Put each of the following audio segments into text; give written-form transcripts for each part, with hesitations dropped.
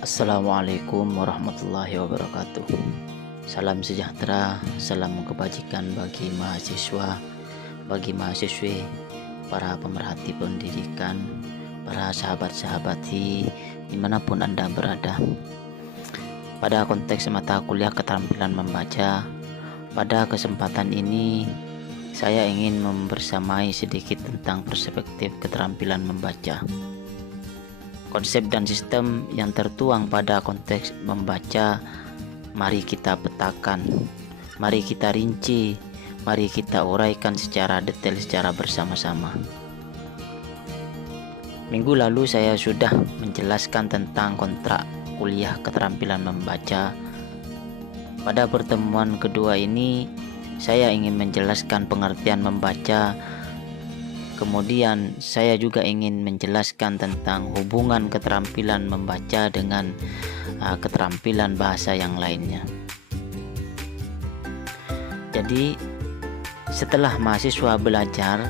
Assalamualaikum warahmatullahi wabarakatuh. Salam sejahtera, salam kebajikan bagi mahasiswa, bagi mahasiswi, para pemerhati pendidikan, para sahabat-sahabati dimanapun Anda berada. Pada konteks mata kuliah keterampilan membaca, pada kesempatan ini saya ingin membersamai sedikit tentang perspektif keterampilan membaca. Konsep dan sistem yang tertuang pada konteks membaca, mari kita petakan, mari kita rinci, mari kita uraikan secara detail secara bersama-sama. Minggu lalu saya sudah menjelaskan tentang kontrak kuliah keterampilan membaca. Pada pertemuan kedua ini, saya ingin menjelaskan pengertian membaca. Kemudian saya juga ingin menjelaskan tentang hubungan keterampilan membaca dengan keterampilan bahasa yang lainnya. Jadi setelah mahasiswa belajar,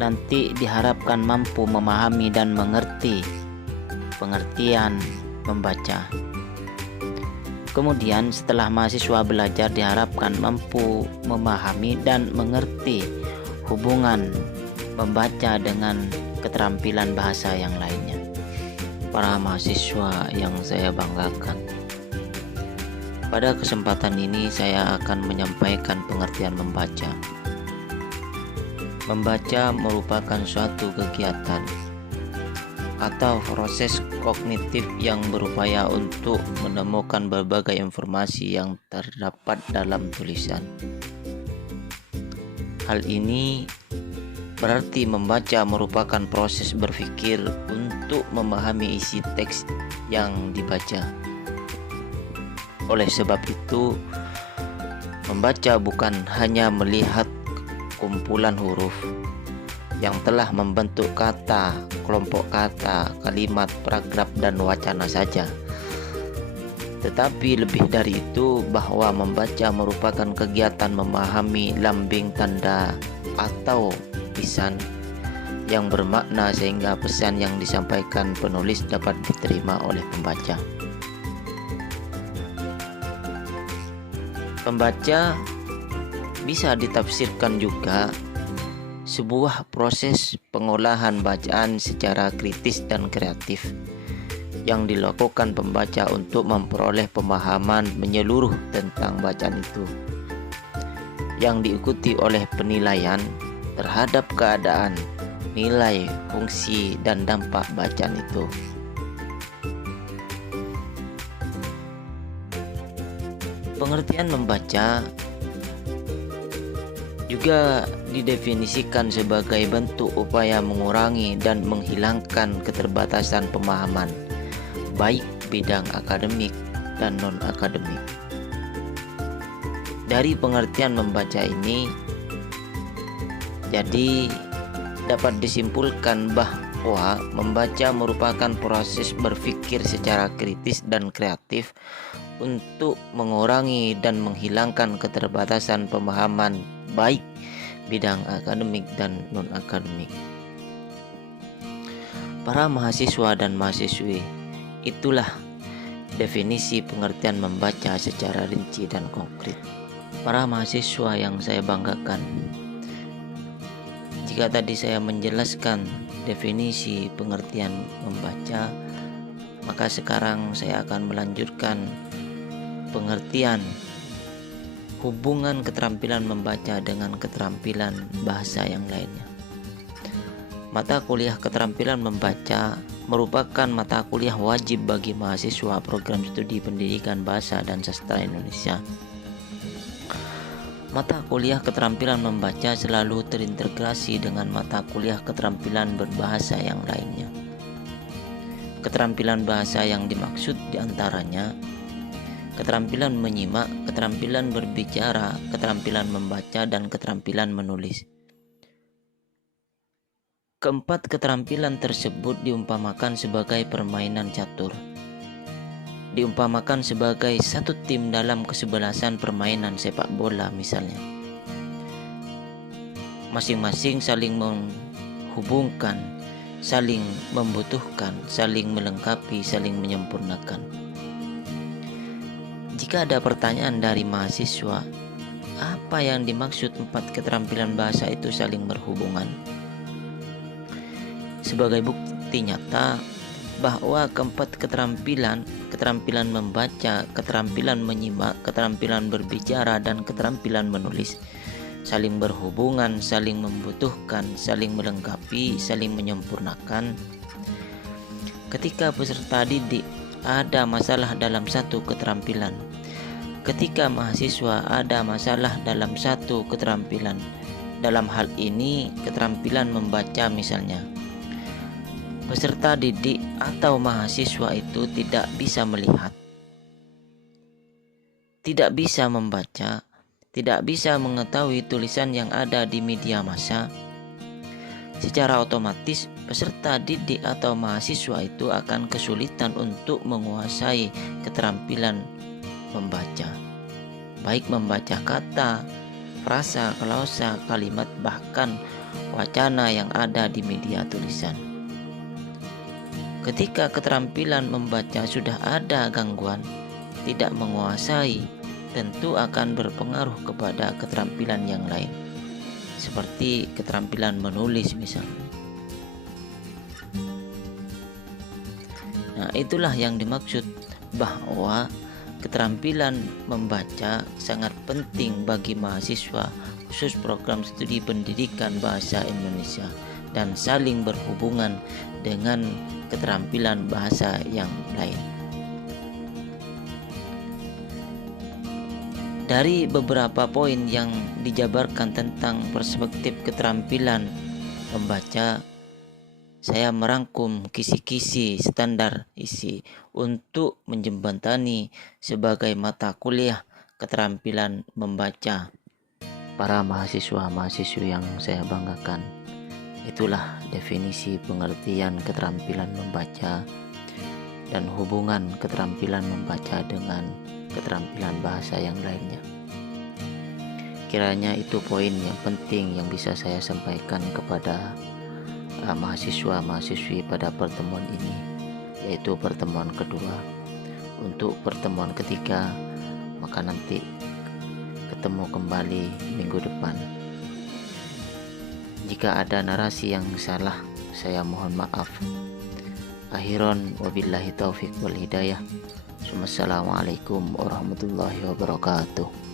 nanti diharapkan mampu memahami dan mengerti pengertian membaca. Kemudian setelah mahasiswa belajar diharapkan mampu memahami dan mengerti hubungan membaca dengan keterampilan bahasa yang lainnya. Para mahasiswa yang saya banggakan, pada kesempatan ini saya akan menyampaikan pengertian membaca. Membaca merupakan suatu kegiatan atau proses kognitif yang berupaya untuk menemukan berbagai informasi yang terdapat dalam tulisan. Hal ini berarti membaca merupakan proses berpikir untuk memahami isi teks yang dibaca. Oleh sebab itu, membaca bukan hanya melihat kumpulan huruf yang telah membentuk kata, kelompok kata, kalimat, paragraf, dan wacana saja. Tetapi lebih dari itu, bahwa membaca merupakan kegiatan memahami lambing tanda atau tulisan yang bermakna sehingga pesan yang disampaikan penulis dapat diterima oleh pembaca. Pembaca bisa ditafsirkan juga sebuah proses pengolahan bacaan secara kritis dan kreatif yang dilakukan pembaca untuk memperoleh pemahaman menyeluruh tentang bacaan itu, yang diikuti oleh penilaian terhadap keadaan, nilai, fungsi, dan dampak bacaan itu. Pengertian membaca juga didefinisikan sebagai bentuk upaya mengurangi dan menghilangkan keterbatasan pemahaman, baik bidang akademik dan non-akademik. Dari pengertian membaca ini, jadi dapat disimpulkan bahwa membaca merupakan proses berpikir secara kritis dan kreatif untuk mengurangi dan menghilangkan keterbatasan pemahaman baik bidang akademik dan non-akademik. Para mahasiswa dan mahasiswi, itulah definisi pengertian membaca secara rinci dan konkret. Para mahasiswa yang saya banggakan, jika tadi saya menjelaskan definisi pengertian membaca, maka sekarang saya akan melanjutkan pengertian hubungan keterampilan membaca dengan keterampilan bahasa yang lainnya. Mata kuliah keterampilan membaca merupakan mata kuliah wajib bagi mahasiswa program studi pendidikan bahasa dan sastra Indonesia. Mata kuliah keterampilan membaca selalu terintegrasi dengan mata kuliah keterampilan berbahasa yang lainnya. Keterampilan bahasa yang dimaksud diantaranya keterampilan menyimak, keterampilan berbicara, keterampilan membaca, dan keterampilan menulis. Keempat keterampilan tersebut diumpamakan sebagai permainan catur. Diumpamakan sebagai satu tim dalam kesebelasan permainan sepak bola misalnya. Masing-masing saling menghubungkan saling membutuhkan, saling melengkapi, saling menyempurnakan. Jika ada pertanyaan dari mahasiswa, apa yang dimaksud 4 keterampilan bahasa itu saling berhubungan? Sebagai bukti nyata bahwa keempat keterampilan membaca, keterampilan menyimak, keterampilan berbicara, dan keterampilan menulis saling berhubungan, saling membutuhkan, saling melengkapi, saling menyempurnakan. Ketika peserta didik ada masalah dalam satu keterampilan, ketika mahasiswa ada masalah dalam satu keterampilan, dalam hal ini keterampilan membaca misalnya, peserta didik atau mahasiswa itu tidak bisa melihat, tidak bisa membaca, tidak bisa mengetahui tulisan yang ada di media massa. Secara otomatis peserta didik atau mahasiswa itu akan kesulitan untuk menguasai keterampilan membaca, baik membaca kata, frasa, klausa, kalimat, bahkan wacana yang ada di media tulisan. Ketika keterampilan membaca sudah ada gangguan, tidak menguasai, tentu akan berpengaruh kepada keterampilan yang lain, seperti keterampilan menulis misalnya. Nah, itulah yang dimaksud bahwa keterampilan membaca sangat penting bagi mahasiswa khusus program studi pendidikan bahasa Indonesia dan saling berhubungan dengan keterampilan bahasa yang lain. Dari beberapa poin yang dijabarkan tentang perspektif keterampilan membaca, saya merangkum kisi-kisi standar isi untuk menjembatani sebagai mata kuliah keterampilan membaca para mahasiswa-mahasiswi yang saya banggakan. Itulah definisi pengertian keterampilan membaca dan hubungan keterampilan membaca dengan keterampilan bahasa yang lainnya. Kiranya itu poin yang penting yang bisa saya sampaikan kepada mahasiswa-mahasiswi pada pertemuan ini, yaitu pertemuan kedua. Untuk pertemuan ketiga, maka nanti ketemu kembali minggu depan. Jika ada narasi yang salah, saya mohon maaf. Akhiron wabillahi taufik wal hidayah. Wassalamualaikum warahmatullahi wabarakatuh.